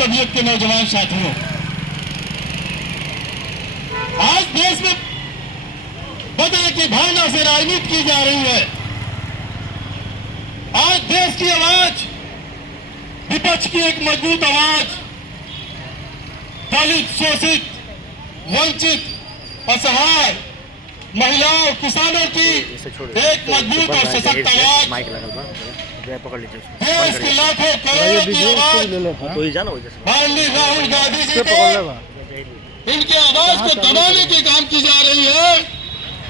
तबीयत के नौजवान साथियों, आज देश में बदले की भावना से राजनीति की जा रही है। आज देश की आवाज, विपक्ष की एक मजबूत आवाज, दलित, शोषित, वंचित, असहाय महिलाओं, किसानों की एक मजबूत और सशक्त आवाज, देश की लाखों करोड़ों की आवाज माननीय राहुल गांधी जी को, इनके आवाज को दबाने के काम की जा रही है।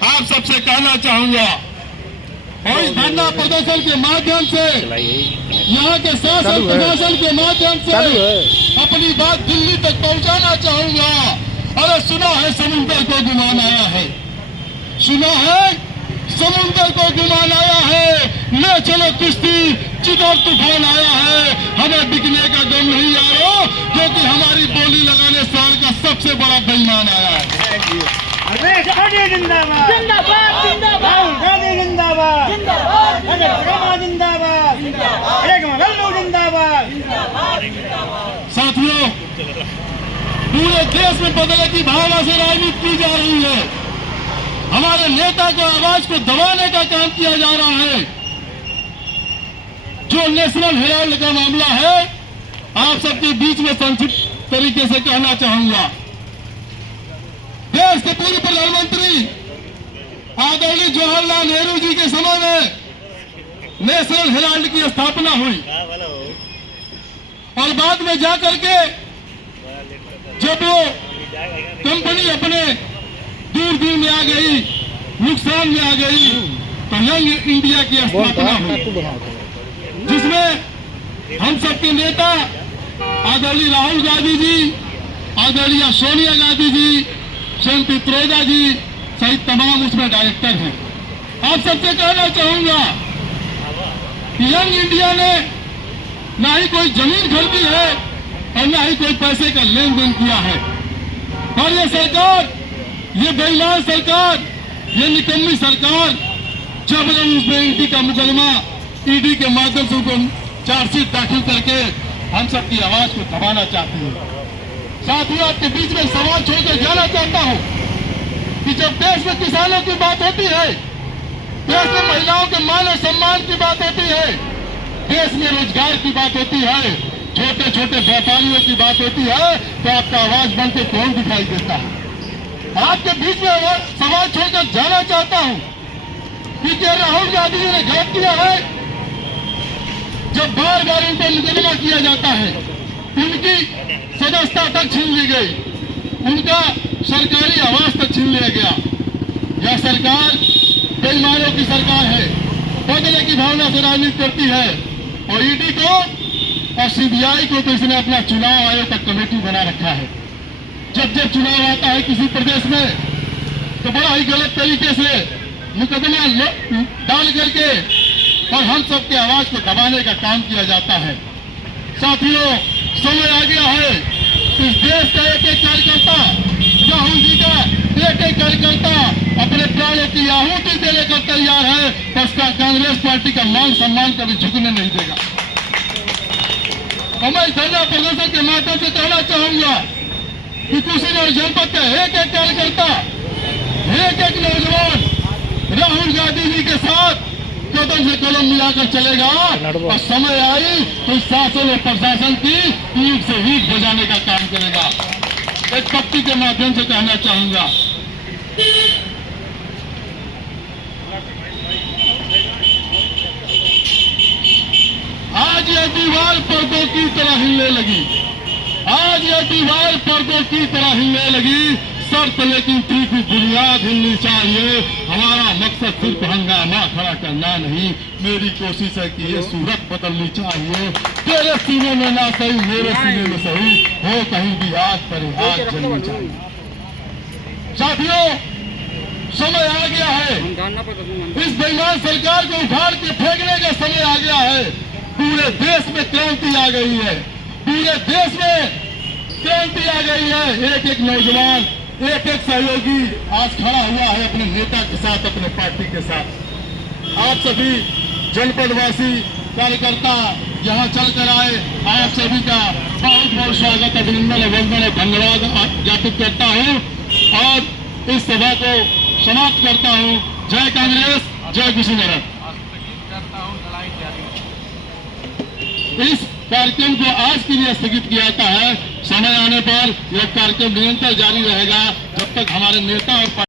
आप सबसे कहना चाहूंगा, और इस धरना प्रदर्शन के माध्यम से, यहाँ के शासन प्रशासन के माध्यम से अपनी बात दिल्ली तक पहुंचाना चाहूंगा। अरे सुना है समुद्र को गुमान आया है, सुना है समुद्र को गुमान आया है, ले चलो कुश्ती चिदर तूफान आया है। हमें बिकने का गम नहीं यारो, क्योंकि हमारी बोली लगाने साल का सबसे बड़ा बेईमान आया है। जिंदाबाद जिंदाबाद जिंदाबाद जिंदाबाद जिंदाबाद जिंदाबाद। साथियों, पूरे देश में बदले की भावना से राजनीति की जा रही है। हमारे नेता को आवाज को दबाने का काम किया जा रहा है। जो नेशनल हेराल्ड का मामला है, आप सबके बीच में संक्षिप्त तरीके से कहना चाहूंगा। देश के पूर्व प्रधानमंत्री आदरणीय जवाहरलाल नेहरू जी के समय में नेशनल हेराल्ड की स्थापना हुई और बाद में जाकर के जब वो कंपनी अपने दूर दूर में आ गई, नुकसान में आ गई, तो यंग इंडिया की स्थापना हुई, जिसमें हम सबके नेता आदरणीय राहुल गांधी जी, आदरणीय सोनिया गांधी जी, श्रीमती त्रोदा जी सहित तमाम उसमें डायरेक्टर हैं। आप सबसे कहना चाहूंगा कि यंग इंडिया ने ना ही कोई जमीन खरीदी है और ना ही कोई पैसे का लेन देन किया है। और ये सरकार, ये बेईमान सरकार, ये निकम्मी सरकार जबरन उसमें ईडी का मुकदमा, ईडी के माध्यम से उनको चार्जशीट दाखिल करके हम सबकी आवाज को दबाना चाहती है। साथियों, आपके बीच में सवाल छोड़कर जाना चाहता हूं कि जब देश में किसानों की बात होती है, देश में महिलाओं के मान और सम्मान की बात होती है, देश में रोजगार की बात होती है, छोटे छोटे व्यापारियों की बात होती है, तो आपका आवाज बनकर कौन दिखाई देता है? आपके बीच में सवाल छोड़कर जाना चाहता हूं कि क्या राहुल गांधी जी ने गलत किया है? जब बार बार उन पर मुकदमा किया जाता है, उनकी सदस्यता तक छीन ली गई, उनका सरकारी आवास तक छीन लिया गया। यह सरकार बेईमानों की सरकार है, बदले की भावना से राजनीति करती है। और ईडी को और सीबीआई को तो इसने अपना चुनाव आयोग तक कमेटी बना रखा है। जब जब चुनाव आता है किसी प्रदेश में, तो बड़ा ही गलत तरीके से मुकदमा डाल करके और हम सबके आवाज को दबाने का काम किया जाता है। साथियों, समय आ गया है, इस देश का एक एक कार्यकर्ता, राहुल जी का एक एक कार्यकर्ता अपने प्राणों की आहुति देने को तैयार है, तो उसका कांग्रेस पार्टी का मान सम्मान कभी झुकने नहीं देगा। और मैं इस धरना प्रदर्शन के माध्यम से कहना चाहूंगा कि कुशीनगर जनपद का एक एक कार्यकर्ता, एक एक नौजवान राहुल गांधी जी के साथ कदम से कदम मिलाकर चलेगा और समय आई तो शासन और प्रशासन की ईंट से ईंट बजाने का काम करेगा। एक पक्ति के माध्यम से कहना चाहूंगा, आज यह दीवार पर्दों की तरह हिलने लगी, आज यह दीवार पर्दों की तरह हिलने लगी, शर्त लेकिन ठीक बुनियाद हिलनी चाहिए। हमारा मकसद सिर्फ हंगामा खड़ा करना नहीं, मेरी कोशिश है कि ये सूरत बदलनी चाहिए। तेरे सीने में ना सही, मेरे सीने में सही हो, कहीं भी आग पर आग जलनी चाहिए। साथियों, समय आ गया है, इस बेईमान सरकार को उखाड़ के फेंकने का समय आ गया है। पूरे देश में क्रांति आ गई है, पूरे देश में क्रांति आ गई है। एक एक नौजवान, एक एक सहयोगी आज खड़ा हुआ है अपने नेता के साथ, अपने पार्टी के साथ। आप सभी जनपदवासी कार्यकर्ता यहाँ चलकर आए, आप सभी का बहुत बहुत स्वागत अभिनंदन अभिनंदन और धन्यवाद ज्ञापित करता हूँ और इस सभा को समाप्त करता हूँ। जय कांग्रेस, जय कुशीनगर। इस कार्यक्रम को आज के लिए स्थगित किया जाता है। समय आने पर यह कार्यक्रम निरंतर जारी रहेगा जब तक हमारे नेता और